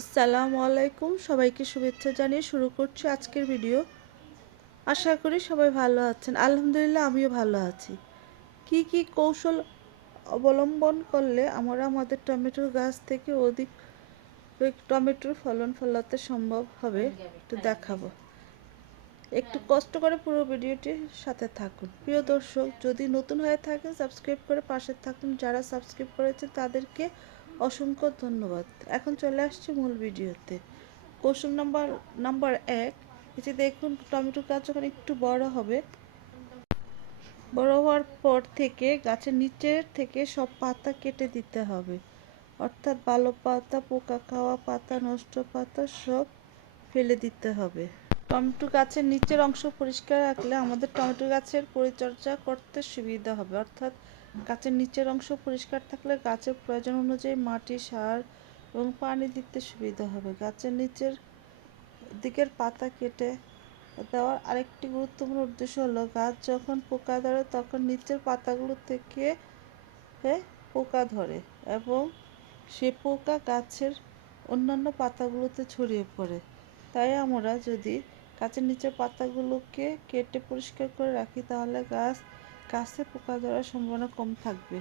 আসসালামু আলাইকুম। সবাইকে শুভেচ্ছা জানিয়ে শুরু করছি আজকের ভিডিও। আশা করি সবাই ভালো আছেন। আলহামদুলিল্লাহ, আমিও ভালো আছি। কি কি কৌশল অবলম্বন করলে আমরা আমাদের টমেটোর গাছ থেকে অধিক টমেটোর ফলন ফলাতে সম্ভব হবে, একটু দেখাবো। একটু কষ্ট করে পুরো ভিডিওটির সাথে থাকুন। প্রিয় দর্শক, যদি নতুন হয়ে থাকেন, সাবস্ক্রাইব করে পাশে থাকুন। যারা সাবস্ক্রাইব করেছে তাদেরকে অসংখ্য ধন্যবাদ। এখন চলে আসছি মূল ভিডিওতে। কৌশল নাম্বার নাম্বার এক, এই দেখুন, টমেটো গাছ যখন একটু বড় হবে, বড় হওয়ার পর থেকে গাছের নিচের থেকে সব পাতা কেটে দিতে হবে। অর্থাৎ ভালো পাতা, পোকা খাওয়া পাতা, নষ্ট পাতা সব ফেলে দিতে হবে। টমেটো গাছের নিচের অংশ পরিষ্কার রাখলে আমাদের টমেটো গাছের পরিচর্যা করতে সুবিধা হবে। অর্থাৎ গাছের নিচের অংশ পরিষ্কার থাকলে গাছের প্রয়োজন অনুযায়ী মাটি, সার এবং পানি দিতে সুবিধা হবে। গাছের নিচের দিকের পাতা কেটে দেওয়ার আরেকটি গুরুত্বপূর্ণ উদ্দেশ্য হলো, গাছ যখন পোকা ধরে তখন নিচের পাতাগুলো থেকে পোকা ধরে এবং সে পোকা গাছের অন্যান্য পাতাগুলোতে ছড়িয়ে পড়ে। তাই আমরা যদি গাছের নিচের পাতাগুলোকে কেটে পরিষ্কার করে রাখি, তাহলে গাছ গাছে পোকা ধরার সম্ভাবনা কম থাকবে।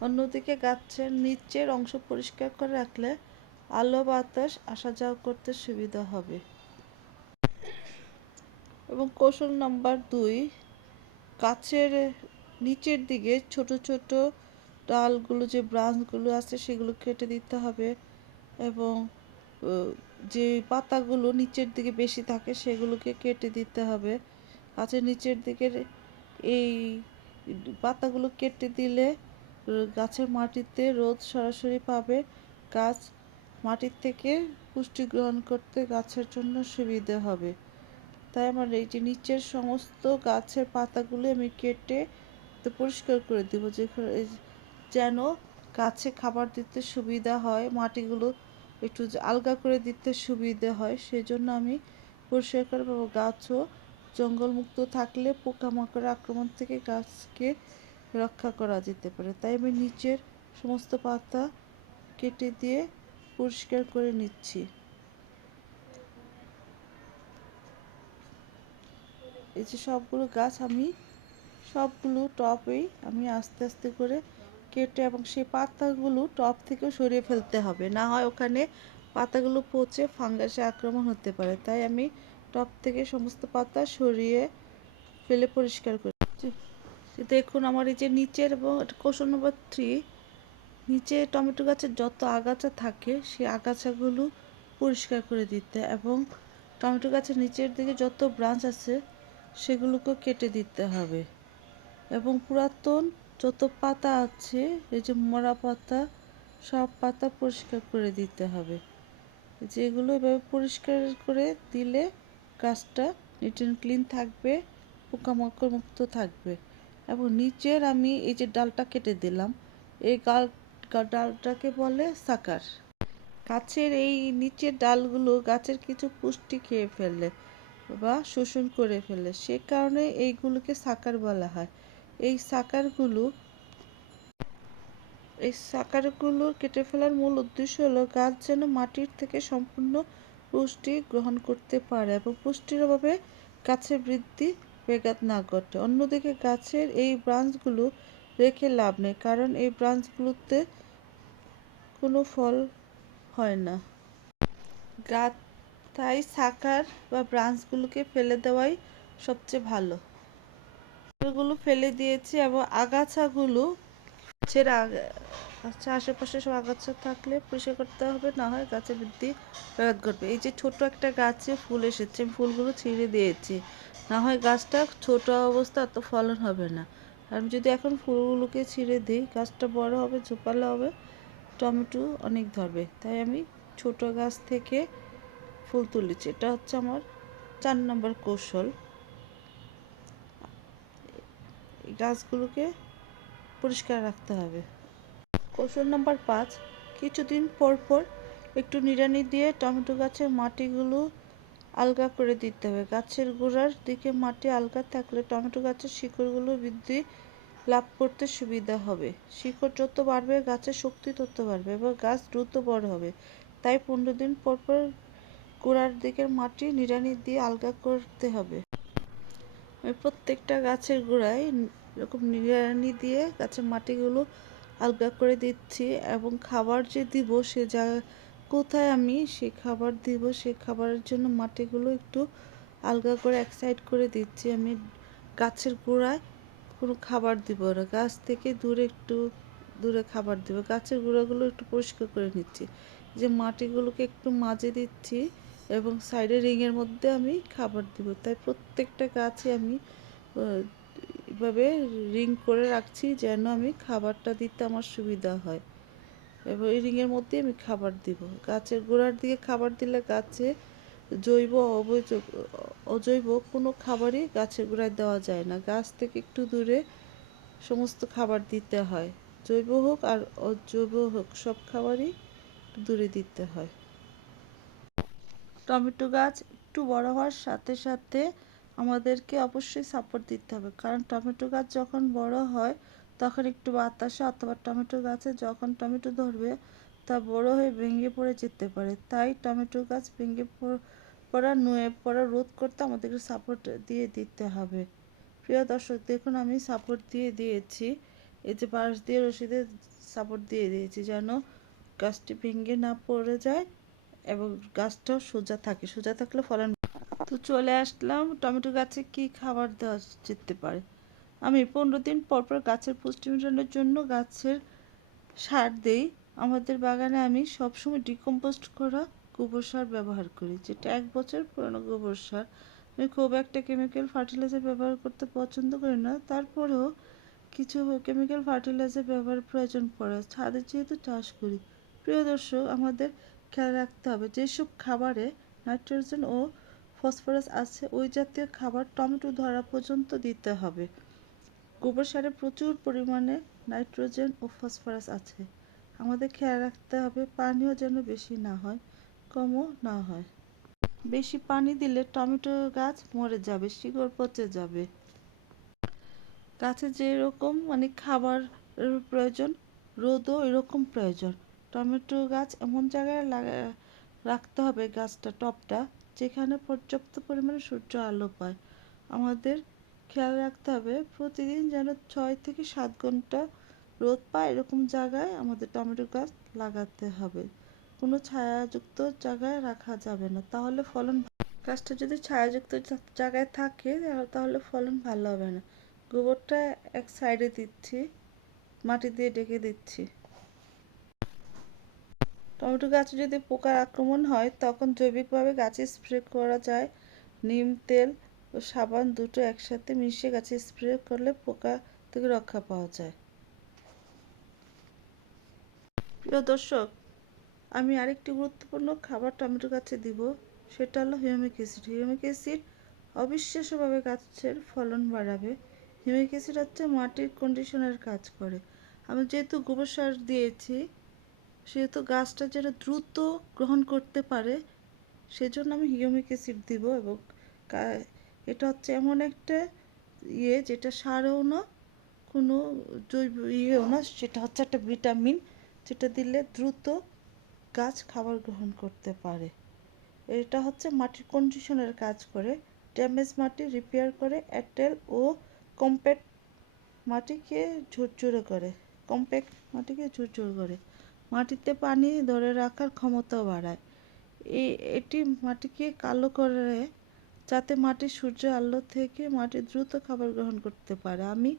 অন্যদিকে গাছের নিচের অংশ পরিষ্কার করে রাখলে আলো বাতাস আসা যাওয়া করতে সুবিধা হবে। এবং কৌশল নাম্বার দুই, গাছের নিচের দিকে ছোট ছোট ডালগুলো, যে ব্রাঞ্চগুলো আছে সেগুলো কেটে দিতে হবে এবং যে পাতাগুলো নিচের দিকে বেশি থাকে সেগুলোকে কেটে দিতে হবে। গাছের নিচের দিকের এই পাতাগুলো কেটে দিলে গাছের মাটিতে রোদ সরাসরি পাবে। গাছ মাটির থেকে পুষ্টি গ্রহণ করতে গাছের জন্য সুবিধে হবে। তাই আমার এই যে নিচের সমস্ত গাছের পাতাগুলো আমি কেটে পরিষ্কার করে দেবো যেন গাছে খাবার দিতে সুবিধা হয়, মাটিগুলো একটু আলগা করে দিতে সুবিধে হয়, সেজন্য আমি পরিষ্কার করে পাবো গাছও জঙ্গলমুক্ত থাকলে পোকামাকড়ের আক্রমণ থেকে গাছকে রক্ষা করা যেতে পারে। তাই আমি নিচের সমস্ত পাতা কেটে দিয়ে পরিষ্কার করে নিচ্ছি। এই যে সবগুলো গাছ আমি সবগুলো টপেই আমি আস্তে আস্তে করে কেটে এবং সেই পাতাগুলো টপ থেকে সরিয়ে ফেলতে হবে। না হয় ওখানে পাতাগুলো পচে ফাঙ্গাসে আক্রমণ হতে পারে। তাই আমি টপ থেকে সমস্ত পাতা সরিয়ে ফেলে পরিষ্কার করি দেখুন আমার এই যে নিচের এবং কৌশল নম্বর থ্রি নিচে টমেটো গাছের যত আগাছা থাকে, সেই আগাছাগুলো পরিষ্কার করে দিতে এবং টমেটো গাছের নিচের দিকে যত ব্রাঞ্চ আছে সেগুলোকেও কেটে দিতে হবে এবং পুরাতন যত পাতা আছে, এই যে মরা পাতা, সব পাতা পরিষ্কার করে দিতে হবে। যেগুলো এভাবে পরিষ্কার করে দিলে গাছটা নিট অ্যান্ড ক্লিন থাকবে, পোকামাকড় মুক্ত থাকবে। এবং নিচের আমি এই যে ডালটা কেটে দিলাম, এই গাল ডালটাকে বলে সাকার। গাছের এই নিচের ডালগুলো গাছের কিছু পুষ্টি খেয়ে ফেলে বা শোষণ করে ফেলে। সে কারণে এইগুলোকে সাকার বলা হয়। এই সাকারগুলো এই সাকারগুলো কেটে ফেলার মূল উদ্দেশ্য হলো গাছ যেন মাটির থেকে সম্পূর্ণ পুষ্টি গ্রহণ করতে পারে এবং পুষ্টির অভাবে গাছের বৃদ্ধি ব্যাঘাত না ঘটে। অন্যদিকে গাছের এই ব্রাঞ্চগুলো রেখে লাভ নেই, কারণ এই ব্রাঞ্চগুলোতে কোনো ফল হয় না। গাছ তাই সাকার বা ব্রাঞ্চগুলোকে ফেলে দেওয়াই সবচেয়ে ভালো। এগুলো ফেলে দিয়েছি এবং আগাছাগুলো গাছের আচ্ছা আশেপাশে সব আগাছা থাকলে পরিষ্কার করতে হবে, না হয় গাছের বৃদ্ধি ব্যাঘাত ঘটবে। এই যে ছোট একটা গাছে ফুল এসেছে ফুলগুলো ছিঁড়ে দিয়েছি। না হয় গাছটা ছোট অবস্থা এত ফলন হবে না। আমি যদি এখন ফুলগুলোকে ছিঁড়ে দিই, গাছটা বড় হবে, ঝোপালো হবে, টমেটো অনেক ধরবে। তাই আমি ছোট গাছ থেকে ফুল তুলেছি। এটা হচ্ছে আমার চার নম্বর কৌশল। গাছগুলোকে পরিষ্কার রাখতে হবে। কৌশল নাম্বার পাঁচ, কিছুদিন পর পর একটু নিড়ানি দিয়ে টমেটো গাছের মাটিগুলো আলগা করে দিতে হবে। গাছের গোড়ার দিকে মাটি আলগা থাকলে টমেটো গাছের শিকড়গুলো বৃদ্ধি লাভ করতে সুবিধা হবে। শিকড় যত বাড়বে, গাছের শক্তি তত বাড়বে এবং গাছ দ্রুত বড় হবে। তাই পনেরো দিন পর পর গোড়ার দিকের মাটি নিড়ানি দিয়ে আলগা করতে হবে। প্রত্যেকটা গাছের গোড়ায় এরকম নিড়ানি দিয়ে গাছের মাটিগুলো আলগা করে দিচ্ছি এবং খাবার যে দিব সে যা, কোথায় আমি সে খাবার দিব, সে খাবারের জন্য মাটিগুলো একটু আলগা করে এক সাইড করে দিচ্ছি। আমি গাছের গোড়ায় কোনো খাবার দিব না। গাছ থেকে দূরে একটু দূরে খাবার দিব। গাছের গোড়াগুলো একটু পরিষ্কার করে নিচ্ছি। যে মাটিগুলোকে একটু মাঝে দিচ্ছি এবং সাইডে রিংয়ের মধ্যে আমি খাবার দিব। তাই প্রত্যেকটা গাছে আমি এভাবে রিং করে রাখছি যেন আমি খাবারটা দিতে আমার সুবিধা হয়। এবং এই রিংয়ের মধ্যে আমি খাবার দিব। গাছের গোড়ার দিকে খাবার দিলে গাছে জৈব অবৈজৈব অজৈব কোনো খাবারই গাছের গোড়ায় দেওয়া যায় না। গাছ থেকে একটু দূরে সমস্ত খাবার দিতে হয়। জৈব হোক আর অজৈব হোক, সব খাবারই দূরে দিতে হয়। টমেটো গাছ একটু বড় হওয়ার সাথে সাথে আমাদেরকে অবশ্যই সাপোর্ট দিতে হবে। কারণ টমেটো গাছ যখন বড় হয়, তখন একটু বাতাসে অথবা টমেটো গাছে যখন টমেটো ধরবে, তা বড় হয়ে ভেঙে পড়ে যেতে পারে। তাই টমেটো গাছ ভেঙে পড়া নুয়ে, পড়া রোধ করতে আমাদেরকে সাপোর্ট দিয়ে দিতে হবে। প্রিয় দর্শক, দেখুন আমি সাপোর্ট দিয়ে দিয়েছি। এই যে বাঁশ দিয়ে রশিদের সাপোর্ট দিয়ে দিয়েছি যেন গাছটি ভেঙে না পড়ে যায় এবং গাছটাও সোজা থাকে। সোজা থাকলে ফলন তো চলে আসলাম। টমেটো গাছে কি খাবার দেওয়া যেতে পারে? আমি পনেরো দিন পর পর গাছের পুষ্টি মেটানোর জন্য গাছের সার দেই। আমাদের বাগানে আমি সবসময় ডিকম্পোস্ট করা গোবর সার ব্যবহার করি, যেটা এক বছর পুরনো গোবর সার। আমি খুব একটা কেমিক্যাল ফার্টিলাইজার ব্যবহার করতে পছন্দ করি না। তারপরেও কিছু কেমিক্যাল ফার্টিলাইজার ব্যবহার প্রয়োজন পড়ে। ছাদে যেহেতু চাষ করি, প্রিয় দর্শক, আমাদের খেয়াল রাখতে হবে যেসব খাবারে নাইট্রোজেন ও ফসফরাস আছে, ওই জাতীয় খাবার টমেটো ধরা পর্যন্ত দিতে হবে। গোবর সারে প্রচুর পরিমাণে নাইট্রোজেন ও ফসফরাস আছে। আমাদের খেয়াল রাখতে হবে পানিও যেন বেশি না হয়, কমও না হয়। বেশি পানি দিলে টমেটো গাছ মরে যাবে, শিকড় পচে যাবে। গাছে যেরকম মানে খাবার প্রয়োজন, রোদও এরকম প্রয়োজন। টমেটো গাছ এমন জায়গায় লাগা, রাখতে হবে গাছটা, টপটা। যেখানে পর্যাপ্ত পরিমাণে সূর্য আলো পায়। আমাদের খেয়াল রাখতে হবে, প্রতিদিন যেন ছয় থেকে সাত ঘণ্টা রোদ পায় এরকম জায়গায় আমাদের টমেটো গাছ লাগাতে হবে। কোনো ছায়াযুক্ত জায়গায় রাখা যাবে না। তাহলে ফলন গাছটা যদি ছায়াযুক্ত জায়গায় থাকে, তাহলে ফলন ভালো হবে না। গোবরটা এক সাইডে দিচ্ছি, মাটি দিয়ে ডেকে দিচ্ছি। টমেটো গাছে যদি পোকার আক্রমণ হয়, তখন জৈবিকভাবে গাছে স্প্রে করা যায়। নিম, তেল ও সাবান দুটো একসাথে মিশিয়ে গাছে স্প্রে করলে পোকা থেকে রক্ষা পাওয়া যায়। প্রিয় দর্শক, আমি আরেকটি গুরুত্বপূর্ণ খাবার টমেটো গাছে দিব। সেটা হলো হিউমিক অ্যাসিড। হিউমিক অ্যাসিড অবিশ্বাস্যভাবে গাছের ফলন বাড়াবে। হিউমিক অ্যাসিড হচ্ছে মাটির কন্ডিশনার কাজ করে। আমি যেহেতু গোবর সার দিয়েছি সেহেতু গাছটা যেন দ্রুত গ্রহণ করতে পারে, সেজন্য আমি হিউমিক অ্যাসিড দিব এবং এটা হচ্ছে এমন একটা ইয়ে যেটা সারও না, কোনো জৈব ইয়েও না, সেটা হচ্ছে একটা ভিটামিন যেটা দিলে দ্রুত গাছ খাবার গ্রহণ করতে পারে। এটা হচ্ছে মাটির কন্ডিশনের কাজ করে ড্যামেজ মাটি রিপেয়ার করে এটেল ও কম্প্যাক্ট মাটিকে ঝুরঝুরে করে কম্প্যাক্ট মাটিকে ঝুরঝুর করে। মাটিতে পানি ধরে রাখার ক্ষমতাও বাড়ায়। এটি মাটিকে কালো করে যাতে মাটি সূর্য আলো থেকে মাটি দ্রুত খাবার গ্রহণ করতে পারে। আমি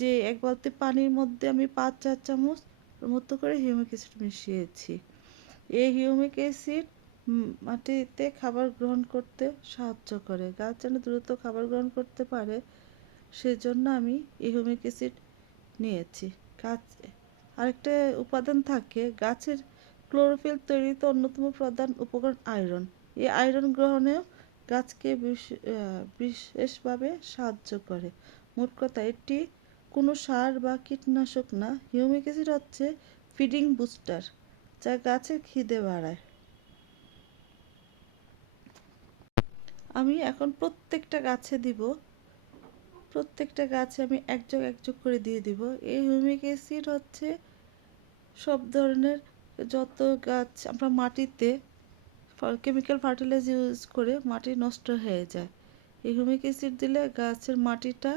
যে এক বালতি পানির মধ্যে আমি পাঁচ, চার চামচ মতো করে হিউমিক অ্যাসিড মিশিয়েছি। এই হিউমিক অ্যাসিড মাটিতে খাবার গ্রহণ করতে সাহায্য করে। গাছ যেন দ্রুত খাবার গ্রহণ করতে পারে, সেজন্য আমি এই হিউমিক অ্যাসিড নিয়েছি। গাছ আরেকটা উপাদান থাকে, গাছের ক্লোরোফিল তৈরিতে অন্যতম প্রধান উপকরণ আয়রন এই আয়রন গ্রহণেও গাছকে বিশেষভাবে সাহায্য করে। মোট কথা, এটি কোনো সার বা কীটনাশক না, হিউমিক অ্যাসিড হচ্ছে ফিডিং বুস্টার যা গাছের খিদে বাড়ায়। আমি এখন প্রত্যেকটা গাছে দিব প্রত্যেকটা গাছে আমি একযোগ একযোগ করে দিয়ে দিব। এই হিউমিক অ্যাসিড হচ্ছে সব ধরনের যত গাছ আমরা মাটিতে কেমিক্যাল ফার্টিলাইজ ইউজ করে মাটি নষ্ট হয়ে যায়। এই হিউমিক অ্যাসিড দিলে গাছের মাটিটা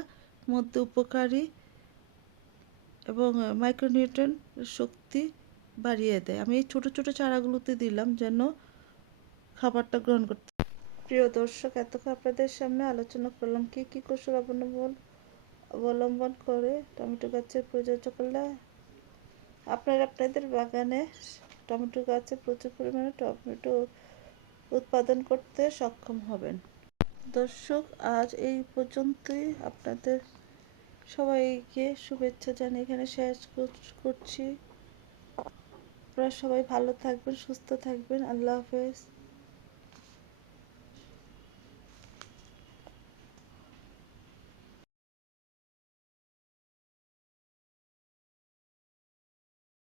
মধ্যে উপকারী এবং মাইক্রোনিউট্রেন শক্তি বাড়িয়ে দেয়। আমি এই ছোটো ছোটো চারাগুলোতে দিলাম যেন খাবারটা গ্রহণ করতে প্রিয় দর্শক, এতক্ষণ আপনাদের সামনে আলোচনা করলাম কি কি কৌশল অবলম্বন অবলম্বন করে টমেটো গাছের পরিচর্যা করলে আপনারা, আপনাদের বাগানে টমেটো গাছে প্রচুর পরিমাণে টমেটো উৎপাদন করতে সক্ষম হবেন। দর্শক, আজ এই পর্যন্তই। আপনাদের সবাইকে শুভেচ্ছা জানিয়ে এখানে শেষ করছি। আপনারা সবাই ভালো থাকবেন, সুস্থ থাকবেন। আল্লাহ হাফেজ।